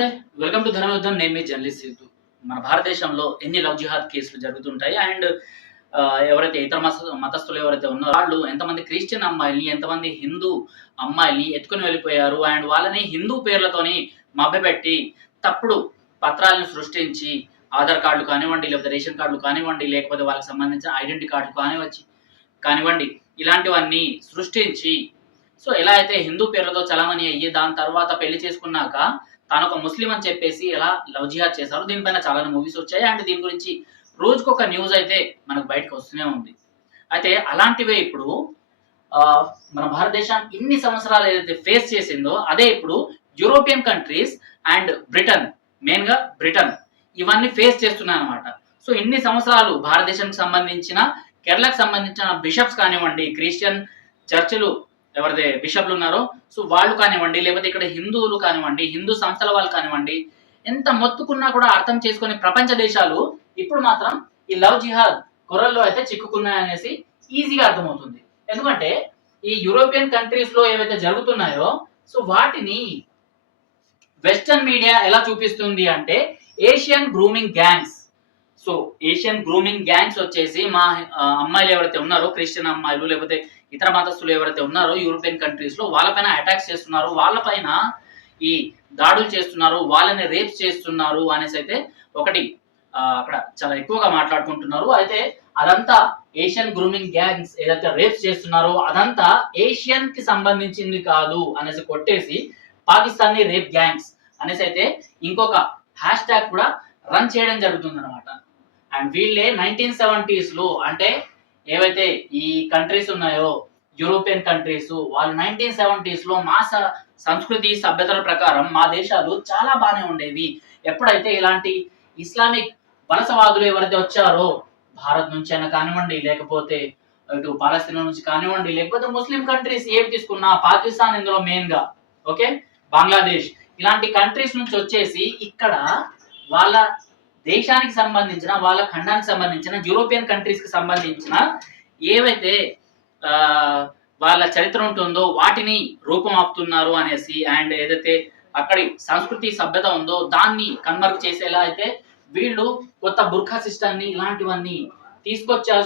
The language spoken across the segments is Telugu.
నమస్తే. వెల్కమ్ టు ధనయుద్ధం నేను మీ జర్నలిస్ట్ సిద్ధు మన భారతదేశంలో ఎన్ని లవ్ జిహాద్ కేసులు జరుగుతుంటాయి? అండ్ ఎవరైతే ఇతర మత మతస్థులు ఎవరైతే ఉన్నారో వాళ్ళు ఎంతమంది క్రిస్టియన్ అమ్మాయిల్ని ఎంతమంది హిందూ అమ్మాయిల్ని ఎత్తుకుని వెళ్ళిపోయారు? అండ్ వాళ్ళని హిందూ పేర్లతోని మభ్యపెట్టి తప్పుడు పత్రాలను సృష్టించి ఆధార్ కార్డులు కానివ్వండి లేకపోతే రేషన్ కార్డులు కానివ్వండి లేకపోతే వాళ్ళకి సంబంధించిన ఐడెంటిటీ కార్డులు కానివ్వచ్చు కానివ్వండి ఇలాంటివన్నీ సృష్టించి సో ఎలా అయితే హిందూ పేర్లతో చలామణి అయ్యి దాని తర్వాత పెళ్ళి చేసుకున్నాక తాను ఒక ముస్లిం అని చెప్పేసి ఎలా లవ్ జిహాద్ చేశారు దీనిపైన చాలా మూవీస్ వచ్చాయి. అండ్ దీని గురించి రోజుకొక న్యూస్ అయితే మనకు బయటకు వస్తూనే ఉంది. అయితే అలాంటివే ఇప్పుడు మన భారతదేశం ఇన్ని సంవత్సరాలు ఏదైతే ఫేస్ చేసిందో అదే ఇప్పుడు యూరోపియన్ కంట్రీస్ అండ్ బ్రిటన్ మెయిన్గా బ్రిటన్ ఇవన్నీ ఫేస్ చేస్తున్నాయి అనమాట సో ఇన్ని సంవత్సరాలు భారతదేశానికి సంబంధించిన కేరళకు సంబంధించిన బిషప్స్ కానివ్వండి క్రిస్టియన్ చర్చిలు ఎవరైతే బిషప్లు ఉన్నారో సో వాళ్ళు కానివ్వండి లేకపోతే ఇక్కడ హిందువులు కానివ్వండి హిందూ సంస్థల వాళ్ళు కానివ్వండి ఎంత మొత్తుకున్నా కూడా అర్థం చేసుకుని ప్రపంచ దేశాలు ఇప్పుడు మాత్రం ఈ లవ్ జిహాద్ కొరల్లో అయితే చిక్కుకున్నాయనేసి ఈజీగా అర్థమవుతుంది. ఎందుకంటే ఈ యూరోపియన్ కంట్రీస్లో ఏవైతే జరుగుతున్నాయో సో వాటిని వెస్టర్న్ మీడియా ఎలా చూపిస్తుంది అంటే Asian grooming gangs. So Asian grooming gangs వచ్చేసి మా అమ్మాయిలు ఎవరైతే ఉన్నారో క్రిస్టియన్ అమ్మాయిలు లేకపోతే ఇతర మతస్థులు ఎవరైతే ఉన్నారో యూరోపియన్ కంట్రీస్లో వాళ్ళపైన అటాక్స్ చేస్తున్నారు వాళ్ళపైన ఈ దాడులు చేస్తున్నారు వాళ్ళని రేప్ చేస్తున్నారు అనేసి అయితే ఒకటి అక్కడ చాలా ఎక్కువగా మాట్లాడుకుంటున్నారు. అయితే అదంతా ఏషియన్ గ్రూమింగ్ గ్యాంగ్స్ ఏదైతే రేప్స్ చేస్తున్నారో అదంతా ఏషియన్కి సంబంధించింది కాదు అనేసి కొట్టేసి పాకిస్తానీ రేప్ గ్యాంగ్స్ అనేసి అయితే ఇంకొక హ్యాష్ ట్యాగ్ కూడా రన్ చేయడం జరుగుతుంది అనమాట అండ్ వీళ్ళే నైన్టీన్ సెవెంటీస్లో అంటే ఏవైతే ఈ కంట్రీస్ ఉన్నాయో యూరోపియన్ కంట్రీస్ వాళ్ళు నైన్టీన్ సెవెంటీస్లో మా సంస్కృతి సభ్యతల ప్రకారం మా దేశాలు చాలా బాగానే ఉండేవి. ఎప్పుడైతే ఇలాంటి ఇస్లామిక్ వలసవాదులు ఎవరైతే వచ్చారో భారత్ నుంచి అయినా కానివ్వండి లేకపోతే ఇటు పాలస్తీనా నుంచి కానివ్వండి లేకపోతే ముస్లిం కంట్రీస్ ఏవి తీసుకున్నా పాకిస్తాన్ ఇందులో మెయిన్గా ఓకే బంగ్లాదేశ్. ఇలాంటి కంట్రీస్ నుంచి వచ్చేసి ఇక్కడ వాళ్ళ దేశానికి సంబంధించిన వాళ్ళ ఖండానికి సంబంధించిన యూరోపియన్ కంట్రీస్కి సంబంధించిన ఏవైతే వాళ్ళ చరిత్ర ఉంటుందో వాటిని రూపమాపుతున్నారు అనేసి అండ్ ఏదైతే అక్కడి సంస్కృతి సభ్యత ఉందో దాన్ని కన్వర్క్ చేసేలా అయితే వీళ్ళు కొత్త బుర్ఖా సిస్టమ్ని ఇలాంటివన్నీ తీసుకొచ్చా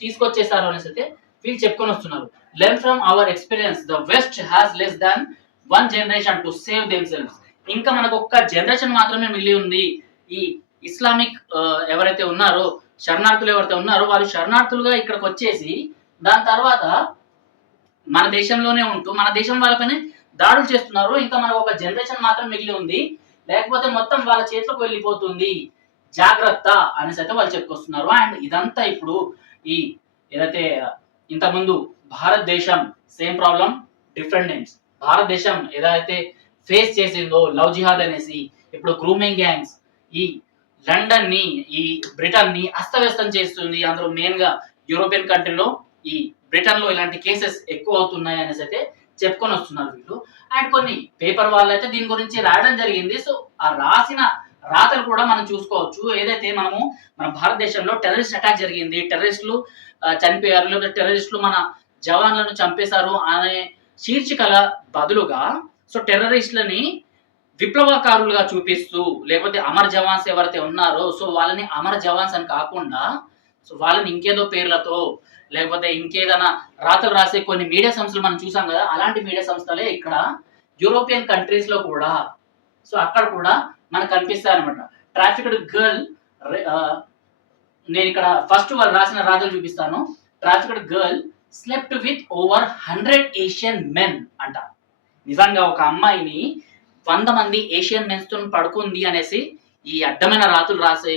తీసుకొచ్చేసారు అనేసి అయితే వీళ్ళు చెప్పుకొని వస్తున్నారు. Learn from our experience the West has less than one generation to save themselves ఇంకా మనకు ఒక్క జనరేషన్ మాత్రమే మిగిలి ఉంది. ఈ ఇస్లామిక్ ఎవరైతే ఉన్నారో శరణార్థులు ఎవరైతే ఉన్నారో వాళ్ళు శరణార్థులుగా ఇక్కడికి వచ్చేసి దాని తర్వాత మన దేశంలోనే ఉంటూ మన దేశం వాళ్ళపైన దాడులు చేస్తున్నారు. ఇంకా మనకు ఒక జనరేషన్ మాత్రం మిగిలి ఉంది. లేకపోతే మొత్తం వాళ్ళ చేతిలోకి వెళ్ళిపోతుంది. జాగ్రత్త అనేసి అయితే వాళ్ళు చెప్పుకొస్తున్నారు. అండ్ ఇదంతా ఇప్పుడు ఈ ఏదైతే ఇంతకుముందు భారతదేశం సేమ్ ప్రాబ్లం డిఫరెంట్ నేమ్స్ భారతదేశం ఏదైతే ఫేస్ చేసిందో లవ్ జిహాద్ అనేసి ఇప్పుడు గ్రూమింగ్ గ్యాంగ్స్ ఈ లండన్ని ఈ బ్రిటన్ని అస్తవ్యస్తం చేస్తుంది. అందులో మెయిన్గా యూరోపియన్ కంట్రీలో ఈ బ్రిటన్లో ఇలాంటి కేసెస్ ఎక్కువ అవుతున్నాయి అనేసి అయితే చెప్పుకొని వస్తున్నారు వీళ్ళు. అండ్ కొన్ని పేపర్ వాళ్ళు అయితే దీని గురించి రాయడం జరిగింది. సో ఆ రాసిన రాతలు కూడా మనం చూసుకోవచ్చు. ఏదైతే మనము మన భారతదేశంలో టెర్రరిస్ట్ అటాక్ జరిగింది టెర్రరిస్టులు చనిపోయారు లేదా టెర్రరిస్టులు మన జవాన్లను చంపేశారు అనే శీర్షికల బదులుగా సో టెర్రరిస్టులని విప్లవకారులుగా చూపిస్తూ లేకపోతే అమర్ జవాన్స్ ఎవరైతే ఉన్నారో సో వాళ్ళని అమర్ జవాన్స్ అని కాకుండా సో వాళ్ళని ఇంకేదో పేర్లతో లేకపోతే ఇంకేదైనా రాతలు రాసే కొన్ని మీడియా సంస్థలు మనం చూసాం కదా అలాంటి మీడియా సంస్థలే ఇక్కడ యూరోపియన్ కంట్రీస్లో కూడా సో అక్కడ కూడా మనకు కనిపిస్తాయి అనమాట ట్రాఫిక్డ్ గర్ల్ నేను ఇక్కడ ఫస్ట్ వాళ్ళు రాసిన రాతలు చూపిస్తాను. Trafficked girl slept with over hundred Asian men అంట. నిజంగా ఒక అమ్మాయిని వంద మంది ఏషియన్ మెన్స్తో పడుకుంది అనేసి ఈ అడ్డమైన రాతులు రాసే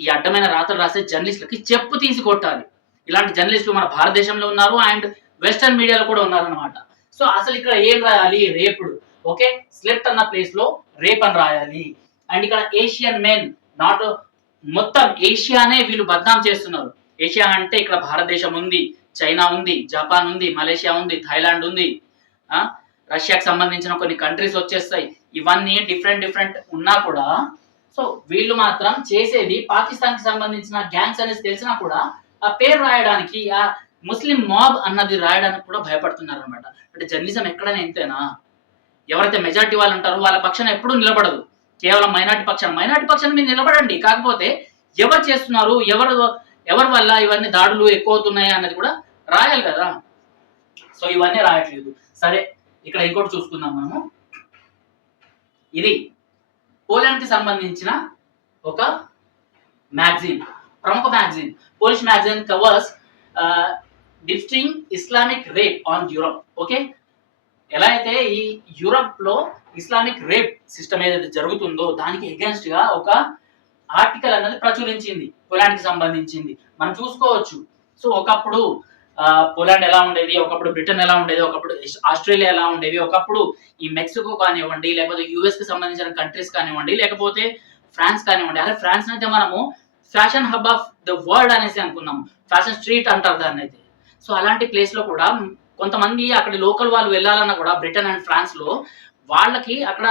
ఈ అడ్డమైన రాతలు రాసే జర్నలిస్టులకి చెప్పు తీసి కొట్టాలి. ఇలాంటి జర్నలిస్టులు మన భారతదేశంలో ఉన్నారు అండ్ వెస్టర్న్ మీడియాలో కూడా ఉన్నారనమాట సో అసలు ఇక్కడ ఏం రాయాలి? రేపుడు. ఓకే? స్లెప్ట్ అన్న ప్లేస్లో రేప్ అని రాయాలి. అండ్ ఇక్కడ ఏషియన్ మెన్ నాట్ మొత్తం ఏషియానే వీళ్ళు బద్నాం చేస్తున్నారు. ఏషియా అంటే ఇక్కడ భారతదేశం ఉంది చైనా ఉంది జపాన్ ఉంది మలేషియా ఉంది థాయిలాండ్ ఉంది. ఆ, రష్యాకి సంబంధించిన కొన్ని కంట్రీస్ వచ్చేస్తాయి. ఇవన్నీ డిఫరెంట్ డిఫరెంట్ ఉన్నా కూడా సో వీళ్ళు మాత్రం చేసేది పాకిస్తాన్కి సంబంధించిన గ్యాంగ్స్ అనేది తెలిసినా కూడా ఆ పేరు రాయడానికి ఆ ముస్లిం మాబ్ అన్నది రాయడానికి కూడా భయపడుతున్నారు అనమాట అంటే జర్నలిజం ఎక్కడైనా ఇంతేనా? ఎవరైతే మెజార్టీ వాళ్ళు ఉంటారో వాళ్ళ పక్షాన ఎప్పుడూ నిలబడదు. కేవలం మైనార్టీ పక్షాన్ని మైనార్టీ పక్షాన్ని మీరు నిలబడండి. కాకపోతే ఎవరు చేస్తున్నారు ఎవరు ఎవరి వల్ల ఇవన్నీ దాడులు ఎక్కువ అవుతున్నాయి అన్నది కూడా రాయాలి కదా. సో ఇవన్నీ రాయట్లేదు. సరే ఇక్కడ ఇంకోటి చూసుకుందాం మనము. ఇది పోలాండ్కి సంబంధించిన ఒక మ్యాగజైన్ ప్రముఖ magazine. Polish magazine covers distinct Islamic rape on Europe. Okay? ఎలా అయితే ఈ యూరప్లో ఇస్లామిక్ రేప్ సిస్టమ్ ఏదైతే జరుగుతుందో దానికి అగేన్స్ట్గా ఒక ఆర్టికల్ అనేది ప్రచురించింది పోలాండ్ సంబంధించింది. మనం చూసుకోవచ్చు. సో ఒకప్పుడు పోలాండ్ ఎలా ఉండేది? ఒకప్పుడు బ్రిటన్ ఎలా ఉండేది? ఒకప్పుడు ఆస్ట్రేలియా ఎలా ఉండేది ఒకప్పుడు ఈ మెక్సికో కానివ్వండి లేకపోతే యుఎస్కి సంబంధించిన కంట్రీస్ కానివ్వండి లేకపోతే ఫ్రాన్స్ కానివ్వండి. అదే ఫ్రాన్స్ అయితే మనము fashion hub of the world అనేసి అనుకున్నాం. ఫ్యాషన్ స్ట్రీట్ అంటారు దాన్ని అయితే. సో అలాంటి ప్లేస్లో కూడా కొంతమంది అక్కడ లోకల్ వాళ్ళు వెళ్ళాలన్నా కూడా బ్రిటన్ అండ్ ఫ్రాన్స్లో వాళ్ళకి అక్కడ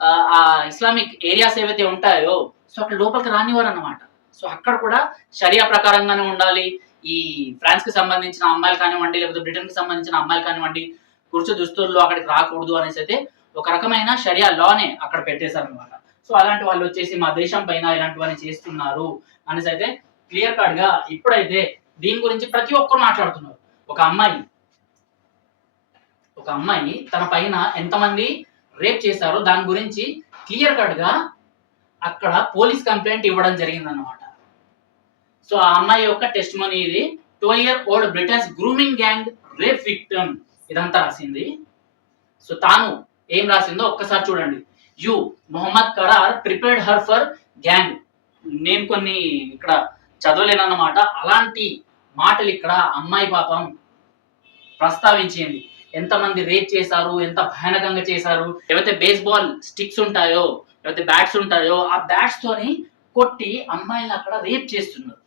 ఆ, ఆ ఇస్లామిక్ ఏరియాస్ ఏవైతే ఉంటాయో సో అక్కడ లోపలికి రానివారు అన్నమాట సో అక్కడ కూడా షరియా ప్రకారంగానే ఉండాలి. ఈ ఫ్రాన్స్కి సంబంధించిన అమ్మాయిలు కానివ్వండి లేకపోతే బ్రిటన్కి సంబంధించిన అమ్మాయిలు కానివ్వండి కుర్చు దుస్తుల్లో అక్కడికి రాకూడదు అనేసి అయితే ఒక రకమైన షరియా లానే అక్కడ పెట్టేశారు అనమాట సో అలాంటి వాళ్ళు వచ్చేసి మా దేశం పైన ఇలాంటివన్నీ చేస్తున్నారు అనేసి అయితే క్లియర్ కట్గా ఇప్పుడైతే దీని గురించి ప్రతి ఒక్కరు మాట్లాడుతున్నారు. ఒక అమ్మాయి ఒక అమ్మాయి తన పైన ఎంతమంది రేప్ చేశారో దాని గురించి క్లియర్ కట్గా అక్కడ పోలీస్ కంప్లైంట్ ఇవ్వడం జరిగిందనమాట సో ఆ అమ్మాయి యొక్క టెస్ట్ మనీ ఇది. Twelve year old Britain's grooming gang rape victim ఇదంతా రాసింది. సో తాను ఏం రాసిందో ఒక్కసారి చూడండి. You Mohammed Karar prepared her for gang నేను కొన్ని ఇక్కడ చదవలేనన్నమాట. అలాంటి మాటలు ఇక్కడ అమ్మాయి పాపం ప్రస్తావించింది. ఎంతమంది రేప్ చేశారు? ఎంత భయానకంగా చేశారు? ఏవైతే బేస్బాల్ స్టిక్స్ ఉంటాయో లేకపోతే బ్యాట్స్ ఉంటాయో ఆ బ్యాట్స్ తోని కొట్టి అమ్మాయిలు అక్కడ రేప్ చేస్తున్నారు.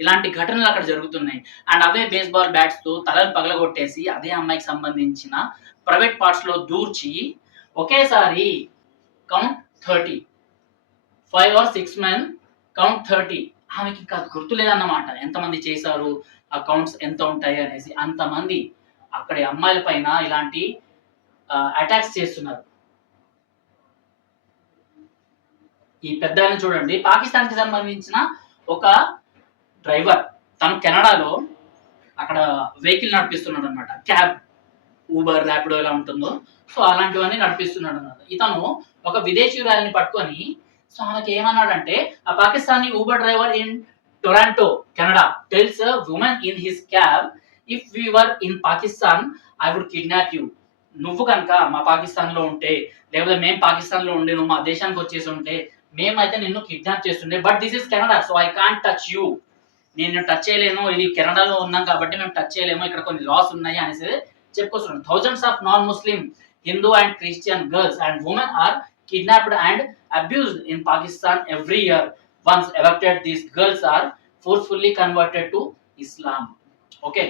ఇలాంటి ఘటనలు అక్కడ జరుగుతున్నాయి. అండ్ అవే బేస్బాల్ బ్యాట్స్తో తలలు పగలగొట్టేసి అదే అమ్మాయికి సంబంధించిన ప్రైవేట్ పార్ట్స్లో దూర్చి ఒకేసారి count thirty five or six men count thirty ఆమెకి ఇంకా గుర్తు లేదన్నమాట. ఎంతమంది చేశారు? ఆ కౌంట్స్ ఎంత ఉంటాయి అనేసి అంతమంది అక్కడి అమ్మాయిల పైన ఇలాంటి అటాక్స్ చేస్తున్నారు. ఈ పెద్ద చూడండి. పాకిస్తాన్కి సంబంధించిన ఒక డ్రైవర్ తను కెనడాలో అక్కడ వెహికల్ నడిపిస్తున్నాడు అనమాట క్యాబ్ ఊబర్ ర్యాపిడో ఎలా ఉంటుందో. సో అలాంటివన్నీ నడిపిస్తున్నాడు అనమాట ఇతను ఒక విదేశీయురాలిని పట్టుకొని సో ఆమెకి ఏమన్నాడంటే ఆ Pakistani Uber driver in Toronto Canada tells women in his cab if we were in Pakistan I would kidnap you. నువ్వు కనుక మా పాకిస్తాన్లో ఉంటే లేకపోతే మేము పాకిస్తాన్లో ఉండే నువ్వు మా దేశానికి వచ్చేసి ఉంటే మేమైతే నిన్ను కిడ్నాప్ చేస్తుండే but this is Canada so I can't touch you. నేను టచ్ చేయలేను ఇది కెనడాలో ఉన్నాం కాబట్టి మేము టచ్ చేయలేము ఇక్కడ కొన్ని లాస్ ఉన్నాయి అనేసి చెప్పుకొస్తున్నాం thousands of non Muslim Hindu and Christian girls and women are kidnapped and abused in Pakistan every year once abducted these girls are forcefully converted to Islam okay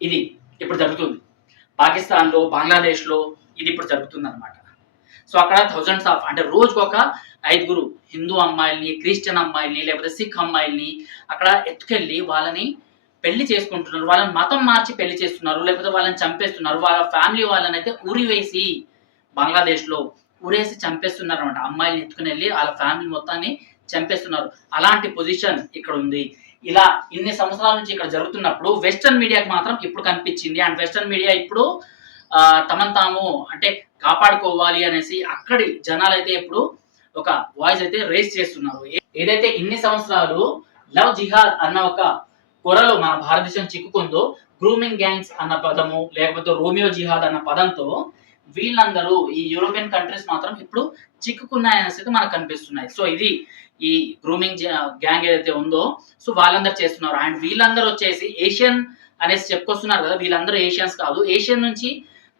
ఇది ఇప్పుడు జరుగుతుంది. పాకిస్తాన్లో బంగ్లాదేశ్లో ఇది ఇప్పుడు జరుగుతుంది అనమాట సో అక్కడ థౌజండ్స్ ఆఫ్ అంటే రోజుకొక ఒక ఐదుగురు హిందూ అమ్మాయిల్ని క్రిస్టియన్ అమ్మాయిల్ని లేకపోతే సిక్ అమ్మాయిల్ని అక్కడ ఎత్తుకెళ్ళి వాళ్ళని పెళ్ళి చేసుకుంటున్నారు. వాళ్ళని మతం మార్చి పెళ్ళి చేస్తున్నారు లేకపోతే వాళ్ళని చంపేస్తున్నారు. వాళ్ళ ఫ్యామిలీ వాళ్ళని అయితే ఉరివేసి బంగ్లాదేశ్లో ఉరేసి చంపేస్తున్నారు అనమాట అమ్మాయిల్ని ఎత్తుకుని వెళ్ళి వాళ్ళ ఫ్యామిలీ మొత్తాన్ని చంపేస్తున్నారు. అలాంటి పొజిషన్ ఇక్కడ ఉంది ఇలా ఇన్ని సంవత్సరాల నుంచి ఇక్కడ జరుగుతున్నప్పుడు వెస్టర్న్ మీడియాకి మాత్రం ఇప్పుడు కనిపించింది. అండ్ వెస్టర్న్ మీడియా ఇప్పుడు తమను తాము అంటే కాపాడుకోవాలి అనేసి అక్కడి జనాలు అయితే ఇప్పుడు ఒక వాయిస్ అయితే రేస్ చేస్తున్నారు. ఏదైతే ఇన్ని సంవత్సరాలు లవ్ జిహాద్ అన్న ఒక కొరలో మన భారతదేశం చిక్కుకుందో గ్రూమింగ్ గ్యాంగ్స్ అన్న పదము లేకపోతే రోమియో జిహాద్ అన్న పదంతో వీళ్ళందరూ ఈ యూరోపియన్ కంట్రీస్ మాత్రం ఇప్పుడు చిక్కుకున్నాయనేసి మనకు కనిపిస్తున్నాయి. సో ఇది ఈ గ్రూమింగ్ గ్యాంగ్ ఏదైతే ఉందో సో వాళ్ళందరూ చేస్తున్నారు. అండ్ వీళ్ళందరూ వచ్చేసి ఏషియన్ అనేసి చెప్పుకొస్తున్నారు కదా వీళ్ళందరూ ఏషియన్స్ కాదు. ఏషియన్ నుంచి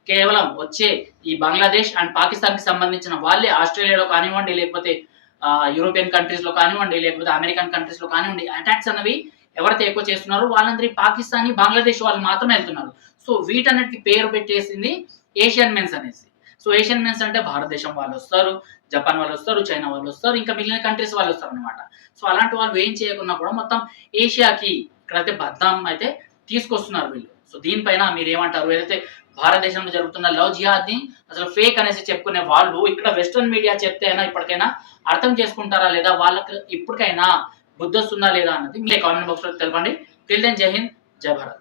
కేవలం వచ్చే ఈ బంగ్లాదేశ్ అండ్ పాకిస్తాన్కి సంబంధించిన వాళ్ళే ఆస్ట్రేలియాలో కానివ్వండి లేకపోతే యూరోపియన్ కంట్రీస్లో కానివ్వండి లేకపోతే అమెరికన్ కంట్రీస్లో కానివ్వండి అటాక్స్ అనేవి ఎవరైతే ఎక్కువ చేస్తున్నారో వాళ్ళందరి పాకిస్తానీ బంగ్లాదేశ్ వాళ్ళు మాత్రమే వెళ్తున్నారు. సో వీటన్నిటికి పేరు పెట్టేసింది ఏషియన్ మెన్స్ అనేసి. సో ఏషియన్ మెన్స్ అంటే భారతదేశం వాళ్ళు వస్తారు జపాన్ వాళ్ళు వస్తారు చైనా వాళ్ళు వస్తారు ఇంకా మిగిలిన కంట్రీస్ వాళ్ళు వస్తారు అనమాట సో అలాంటి వాళ్ళు ఏం చేయకున్నా కూడా మొత్తం ఏషియాకి ఇక్కడైతే బద్దాం అయితే తీసుకొస్తున్నారు వీళ్ళు. సో దీనిపైన మీరు ఏమంటారు ఏదైతే భారతదేశంలో జరుగుతున్న లవ్ జిహాద్ని అసలు ఫేక్ అనేసి చెప్పుకునే వాళ్ళు ఇక్కడ వెస్ట్రన్ మీడియా చెప్తే అయినా ఇప్పటికైనా అర్థం చేసుకుంటారా లేదా? వాళ్ళకి ఇప్పటికైనా బుద్ధి వస్తుందా లేదా అన్నది మీ కామెంట్ బాక్స్లో తెలపండి. టిల్ దెన్ జై హింద్ జై భారత్.